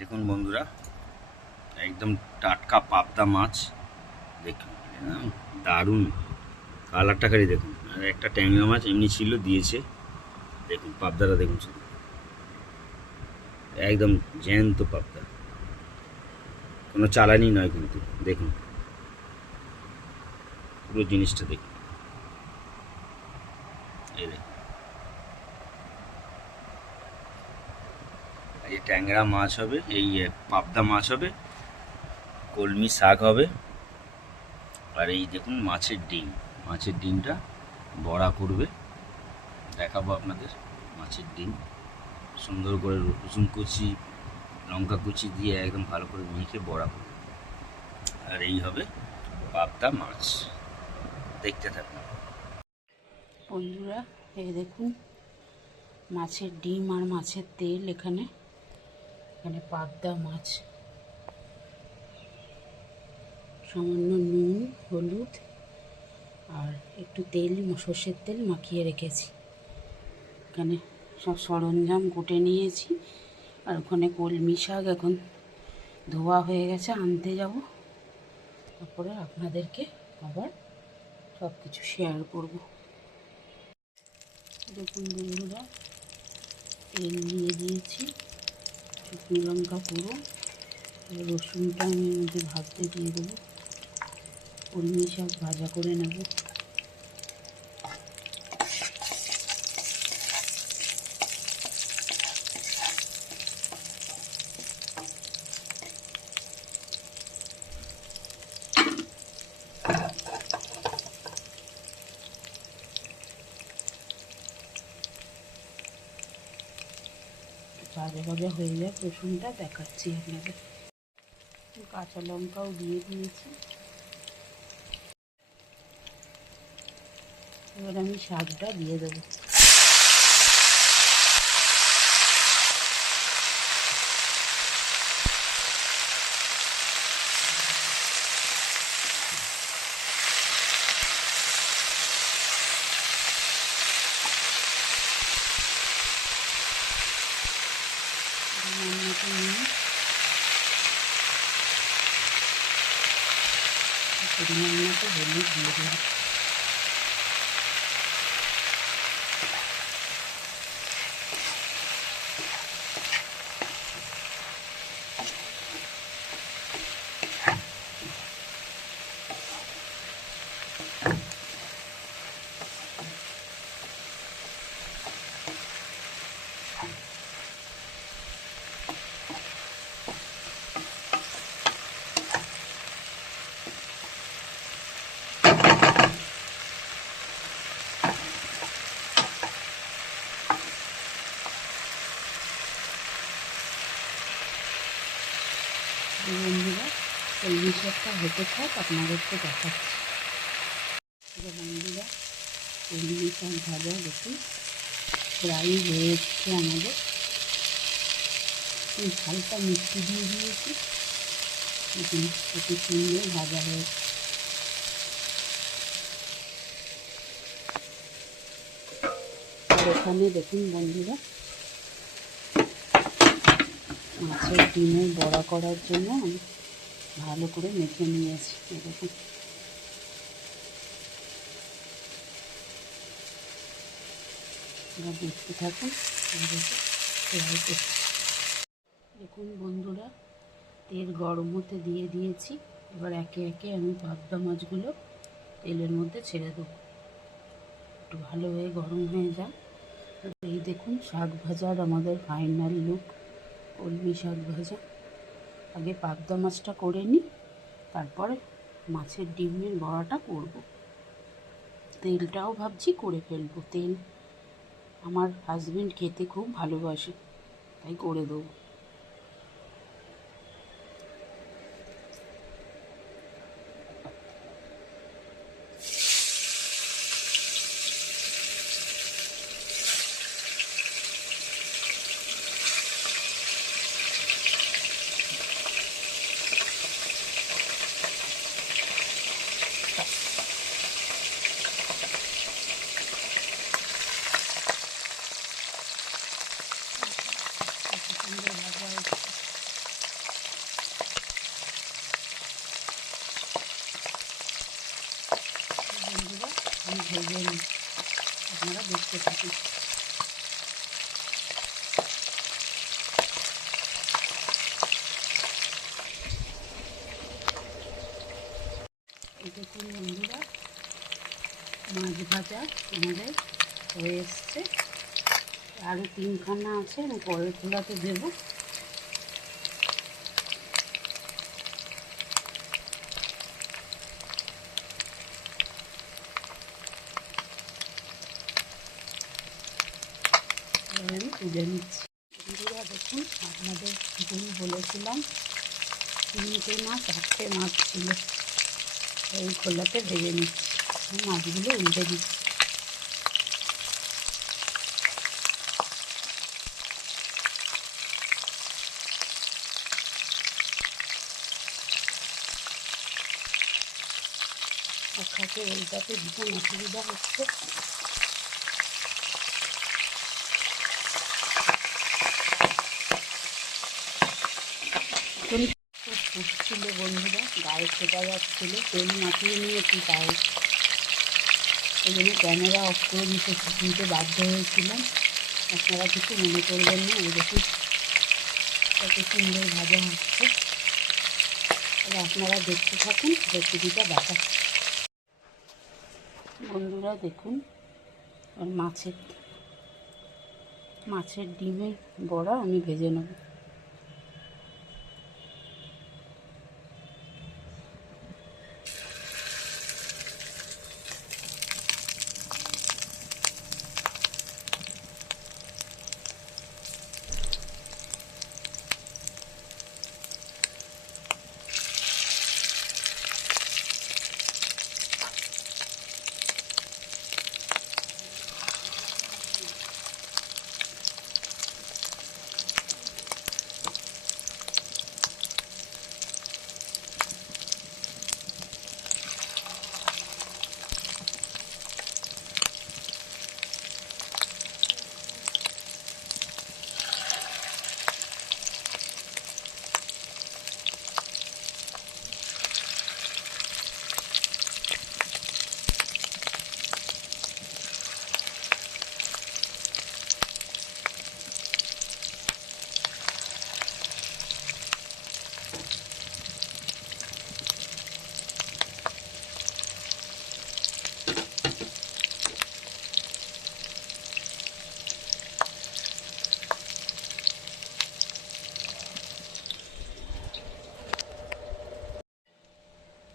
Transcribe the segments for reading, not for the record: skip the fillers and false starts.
দেখুন বন্ধুরা, একদম টাটকা পাবদা মাছ। দেখুন দারুণ কালারটা, খালি দেখুন। আর একটা ট্যাংরা মাছ এমনি ছিল, দিয়েছে। দেখুন পাবদাটা দেখুন শুধু, একদম জ্যান্ত পাবদা, কোনো চালানি নয় কিন্তু। দেখুন পুরো জিনিসটা দেখুন, এই দেখুন। এই ট্যাংরা মাছ হবে, এই পাবদা মাছ হবে, কলমি শাক হবে, আর এই দেখুন মাছের ডিম। মাছের ডিমটা বড়া করবে, দেখাবো আপনাদের। মাছের ডিম সুন্দর করে রসুন কুচি, লঙ্কা কুচি দিয়ে একদম ভালো করে মেখে বড়া করবে। আর এই হবে পাবদা মাছ, দেখতে থাকুন বন্ধুরা। এই দেখুন মাছের ডিম আর মাছের তেল। এখানে পাবদা মাছ, সামান্য নুন, হলুদ আর একটু তেল, সর্ষের তেল মাখিয়ে রেখেছি। এখানে সব সরঞ্জাম কুটে নিয়েছি। আর ওখানে কলমি শাক এখন ধোয়া হয়ে গেছে, আনতে যাব। তারপরে আপনাদেরকে আবার সব কিছু শেয়ার করব। দেখুন বন্ধুরা, তেল দিয়ে দিয়েছি, শুকনো লঙ্কা পুরো, রসুনটা আমি মধ্যে ভাজতে দিয়ে দেবো। কলমি শাক ভাজা করে নেব। ভাজা ভাজা হয়ে যাক, রসুনটা দেখাচ্ছি আপনাদের। কাঁচা লঙ্কাও দিয়ে দিয়েছি। এবার আমি শাকটা দিয়ে দেবো। পরিমাণ মতো হলুদ দিয়ে দেবো। বন্ধুরা, কলমি শাকটা হতে থাক, আপনাদেরকে দেখাচ্ছি। বন্ধুরা, কলমি শাক ভাজা দেখুন প্রায় হয়ে এসছে আমাদের। হালকা মিষ্টি দিয়ে দিয়েছি, দেখুন কত সুন্দর ভাজা হয়েছে। আর এখানে দেখুন বন্ধুরা, মাছের ডিমের বড়া করার জন্য আমি ভালো করে মেখে নিয়েছি। দেখুন দেখতে থাকুন। দেখুন বন্ধুরা, তেল গরম হতে দিয়ে দিয়েছি। এবার একে একে আমি পাবদা মাছগুলো তেলের মধ্যে ছেড়ে দেবো, একটু ভালো হয়ে গরম হয়ে যায়। এই দেখুন শাক ভাজার আমাদের ফাইনাল লুক, কলমি শাক ভাজা। আগে পাবদা মাছটা করে নিই, তারপরে মাছের ডিমের বড়াটা করব। তেলটাও ভাবছি করে ফেলবো। তেল আমার হাজবেন্ড খেতে খুব ভালোবাসে, তাই করে দেবো। সুন্দর ভাজা আমাদের হয়ে এসছে। আরও 3খানা আছে, আমি পরের খোলাতে দেবো। আমি তুলে নিচ্ছি। বন্ধুরা দেখুন, আপনাদের ভুল বলেছিলাম, 3টে না 4টে মাছ ছিল। এই খোলাতে ভেজে নিচ্ছি, মাছগুলো উল্টে দিচ্ছি। খাতে উল্টাতে ভীষণ অসুবিধা হচ্ছে। ফুটছিল বন্ধুরা, গায়ে ফেটা যাচ্ছিল, তেল মাখিয়ে নিয়েছি, তাও এই জন্য ক্যামেরা অফ করে দিতে বাধ্য হয়েছিলাম। আপনারা কিছু মনে করবেন না। এই দেখুন কত সুন্দর ভাজা হচ্ছে। তবে আপনারা দেখতে থাকুন, রেসিপিটা দেখাচ্ছি। বন্ধুরা দেখুন, আর মাছের ডিমের বড়া আমি ভেজে নেব।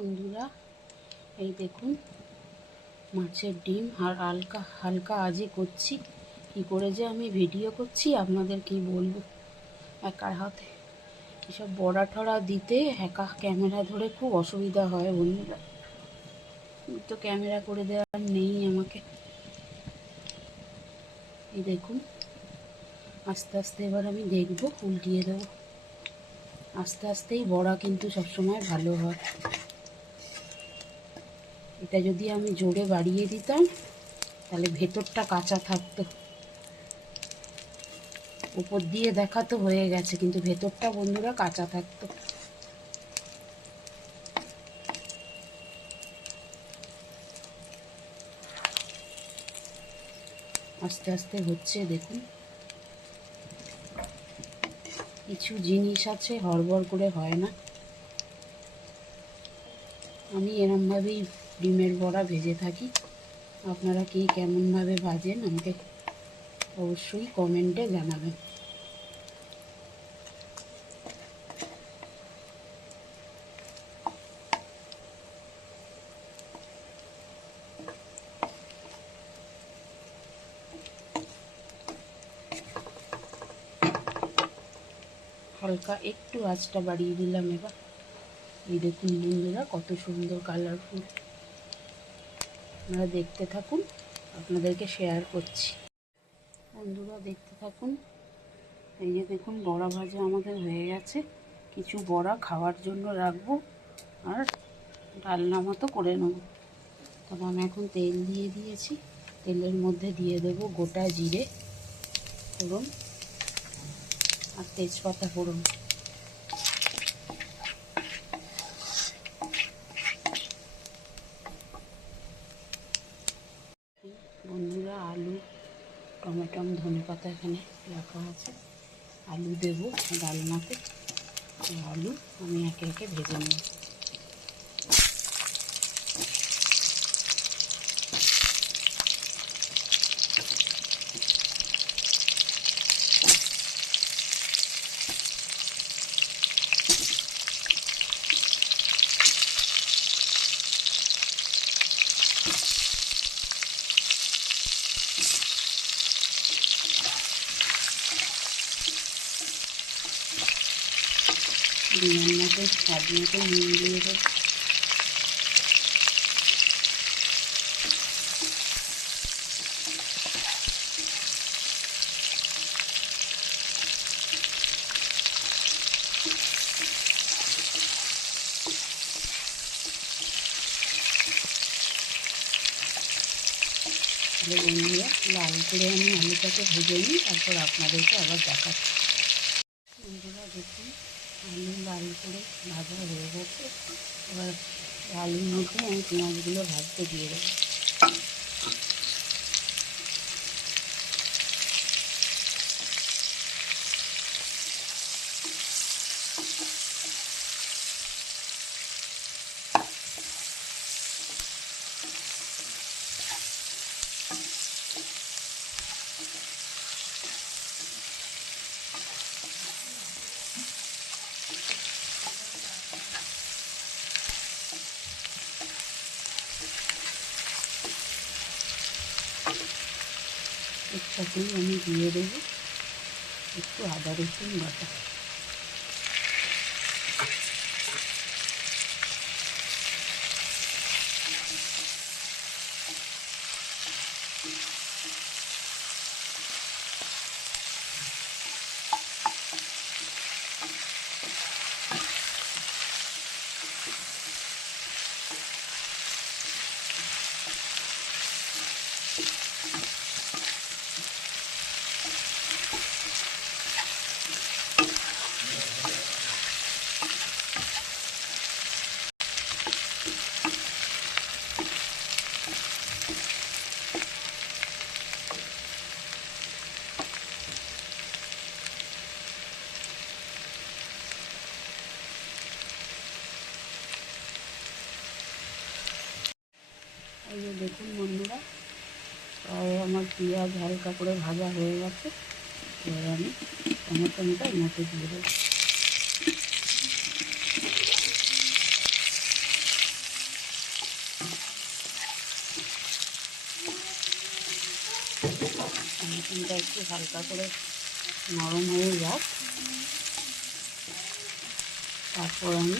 বন্ধুরা এই দেখুন, মাছের ডিম আর হালকা হালকা আজই করছি। কী করে যে আমি ভিডিও করছি আপনাদের কি বলবো, একার হাতে এসব বড়া ঠড়া দিতে একা ক্যামেরা ধরে খুব অসুবিধা হয় বন্ধুরা। তো ক্যামেরা করে দেওয়ার নেই আমাকে। এই দেখুন, আস্তে আস্তে এবার আমি দেখবো, উল্টিয়ে দেবো। আস্তে আস্তেই বড়া কিন্তু সবসময় ভালো হয়। এটা যদি আমি জোরে বাড়িয়ে দিতাম তাহলে ভেতরটা কাঁচা থাকতো। উপর দিয়ে দেখাতো হয়ে গেছে, কিন্তু ভেতরটা বন্ধুরা কাঁচা থাকতো। আস্তে আস্তে হচ্ছে দেখুন। কিছু জিনিস আছে হড়বড় করে হয় না। আমি এরমভাবেই ডিমের বড়া ভেজে থাকি। আপনারা কে কেমনভাবে ভাজেন আমাকে অবশ্যই কমেন্টে জানাবেন। হালকা একটু আঁচটা বাড়িয়ে দিলাম এবার। এই দেখুন বন্ধুরা, কত সুন্দর কালারফুল। আপনারা দেখতে থাকুন, আপনাদেরকে শেয়ার করছি। বন্ধুরা দেখতে থাকুন। এই যে দেখুন, বড়া ভাজা আমাদের হয়ে গেছে। কিছু বড়া খাওয়ার জন্য রাখবো আর ডালনা মতো করে নেব। তবে আমি এখন তেল দিয়ে দিয়েছি। তেলের মধ্যে দিয়ে দেব গোটা জিরে ফোড়ন আর তেজপাতা ফোড়ন। বন্ধুরা আলু, টমেটো, ধনেপাতা এখানে রাখা আছে। আলু দেবো ডালনাতে। আলু আমি একে একে ভেজে নেব। ডিমের মতো স্বাদ মতো নুন দিয়ে দেবো। তাহলে বন্ধুরা লাল করে আমি আলুটাকে ভেজে নিই, তারপর আপনাদেরকে আবার দেখাচ্ছি। বন্ধুরা দেখুন আলু লাল করে ভাজা হয়ে গেছে। এবার আলুর মধ্যে আমি পেঁয়াজগুলো ভাজতে দিয়ে দেবো। এর সাথেই আমি দিয়ে দেবো একটু আদা রসুন বাটা। এই যে দেখুন বন্ধুরা, প্রায় আমার পেঁয়াজ হালকা করে ভাজা হয়ে গেছে। এবার আমি টমেটোটা এর মধ্যে দিয়ে দেবো। টমেটোটা একটু হালকা করে নরম হয়ে যাক, তারপর আমি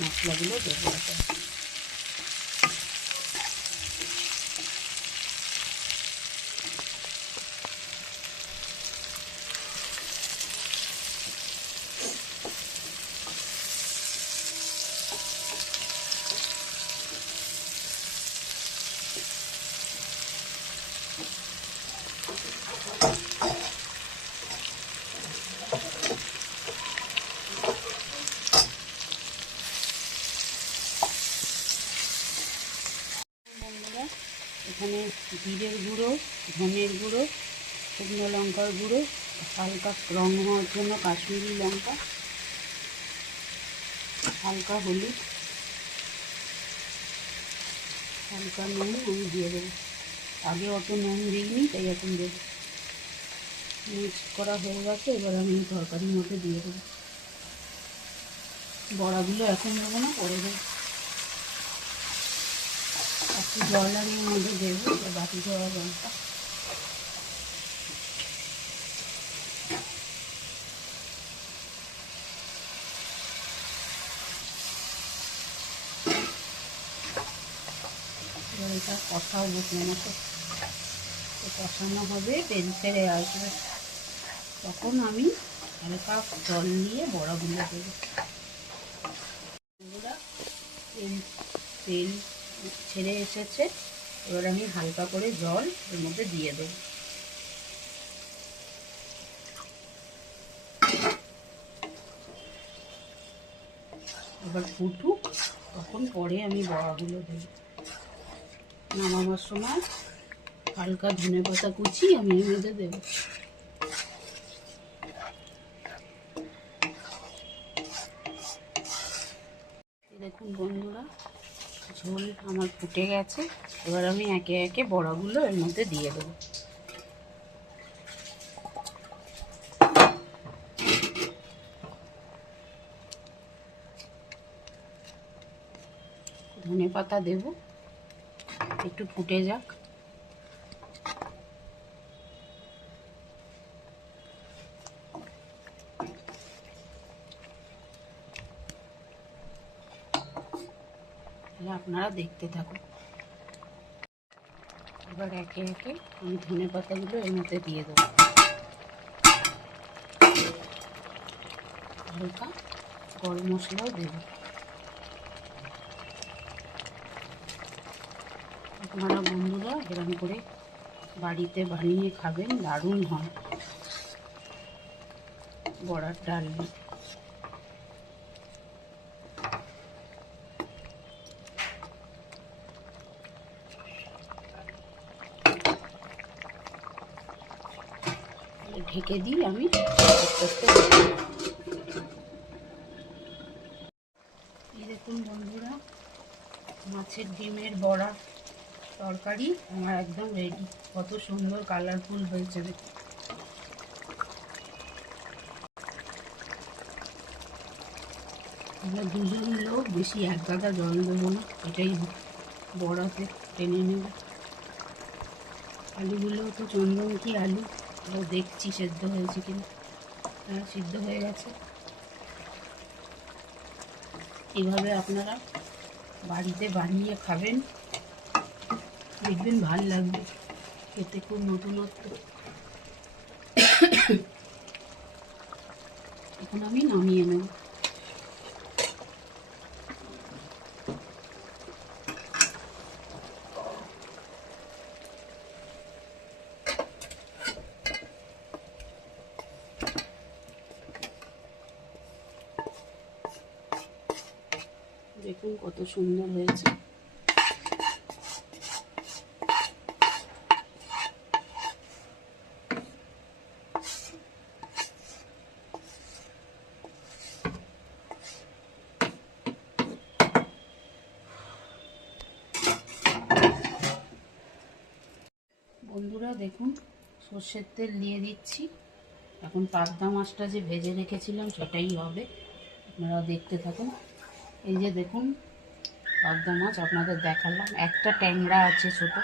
মশলাগুলো দেবো। বন্ধুরা এখানে জিরের গুঁড়ো, ধনের গুঁড়ো, শুকনো লঙ্কার গুঁড়ো, হালকা রং হওয়ার জন্য কাশ্মীরি লঙ্কা, হালকা হলুদ, হালকা নুন আমি দিয়ে দেবো। আগে অত নুন দিইনি, তাই এখন দেবো। মিক্স করা হয়ে গেছে, এবার আমি তরকারির মধ্যে দিয়ে দেবো। বড়াগুলো এখন দেবো না, পরে দেবো। একটু জল আমি এর মধ্যে দেবো, বাটি ধোয়া জলটা। এবার এটা কষাও বসে মতো কষানো হবে, তেল ছেড়ে আসবে, তখন আমি হালকা জল নিয়ে বড়াগুলো দেবো। তেল ছেড়ে এসেছে, এবার আমি হালকা করে জল এর মধ্যে দিয়ে দেবো। এবার ফুটুক, তখন পরে আমি বড়াগুলো দেবো। নামাবার সময় হালকা ধনেপাতা কুচি আমি এর মধ্যে দেবো। দেখুন বন্ধুরা, ঝোল আমার ফুটে গেছে। এবার আমি একে একে বড়াগুলো এর মধ্যে দিয়ে দেবো। ধনেপাতা দেবো, একটু ফুটে যাক। তাহলে আপনারা দেখতে থাকুন। এবার একে একে আমি ধনে পাতাগুলো এর মধ্যে দিয়ে দেবো। হালকা গরম মশলাও দেবো। আপনারা বন্ধুরা এরকম করে বাড়িতে বানিয়ে খাবেন, দারুণ হয় বড়ার ডালনা। ঢেকে দিই আমি আস্তে আস্তে। এই দেখুন বন্ধুরা, মাছের ডিমের বড়া তরকারি আমার একদম রেডি। কত সুন্দর কালারফুল হয়েছে দেখুন। আমরা দুজন লোক, বেশি এক গাদা জল দেবো না, এটাই বড়াতে টেনে নেব। আলুগুলো তো চন্দ্রমুখী আলু, দেখছি সেদ্ধ হয়েছে কিনা। হ্যাঁ, সিদ্ধ হয়ে গেছে। এভাবে আপনারা বাড়িতে বানিয়ে খাবেন, দেখবেন ভাল লাগবে, খেতে খুব নতুনত্ব। এখন আমি নামিয়ে নেব। দেখুন কত সুন্দর হয়েছে। বন্ধুরা দেখুন, সর্ষের তেল দিয়ে দিচ্ছি। এখন পাবদা মাছটা যে ভেজে রেখেছিলাম সেটাই হবে, আপনারা দেখতে থাকুন। এই যে দেখুন পাবদা মাছ আপনাদের দেখালাম, একটা ট্যাংরা আছে ছোট।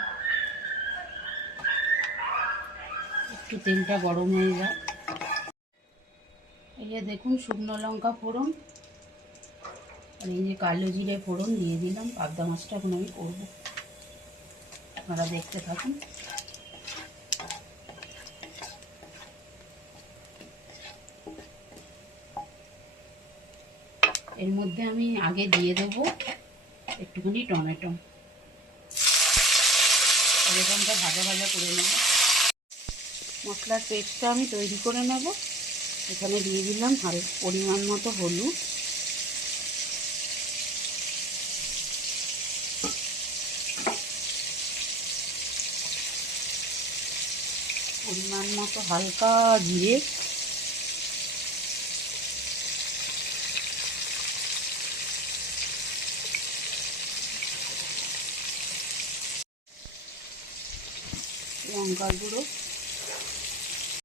একটু তেলটা গরম হয়ে যায়। এই যে দেখুন শুকনো লঙ্কা ফোড়ন আর এই যে কালো জিরে ফোড়ন দিয়ে দিলাম। পাবদা মাছটা এখন আমি করবো, আপনারা দেখতে থাকুন। এর মধ্যে আমি আগে দিয়ে দেবো একটুখানি টমেটো। টমেটোটা ভাজা ভাজা করে নেব। মশলার পেস্টটা আমি তৈরি করে নেব। এখানে দিয়ে দিলাম পরিমাণ মতো হলুদ, পরিমাণ মতো হালকা জিরে, লঙ্কার গুঁড়ো,